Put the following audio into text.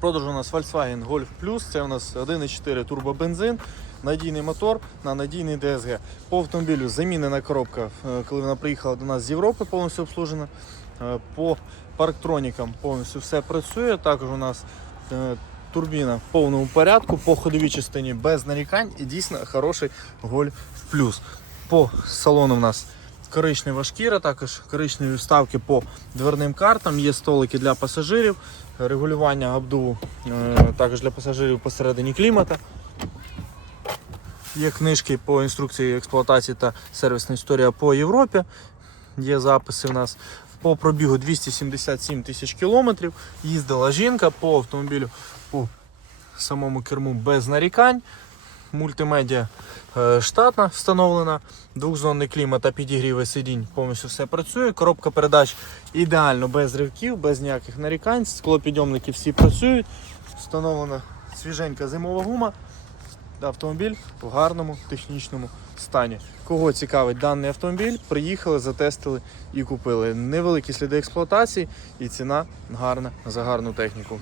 продажу у нас Volkswagen Golf Plus. Це у нас 1,4 турбобензин, надійний мотор на надійний DSG. По автомобілю замінена коробка, е, коли вона приїхала до нас з Європи, повністю обслужена. Е, По парктронікам повністю все працює. Також у нас е, турбіна в повному порядку, по ходовій частині без нарікань і дійсно хороший Golf Plus. По салону в нас коричнева шкіра, також коричневі вставки по дверним картам, є столики для пасажирів, регулювання обдуву е, також для пасажирів посередині клімата. Є книжки по інструкції експлуатації та сервісна історія по Європі. Є записи в нас по пробігу 277 тисяч кілометрів. Їздила жінка по автомобілю по самому керму без нарікань. Мультимедіа штатна встановлена, двохзонний клімат та підігріви сидінь повністю все працює. Коробка передач ідеально без ривків, без ніяких нарікань. Склопідйомники всі працюють. Встановлена свіженька зимова гума. Автомобіль в гарному технічному стані. Кого цікавить даний автомобіль, приїхали, затестили і купили. Невеликі сліди експлуатації і ціна гарна за гарну техніку.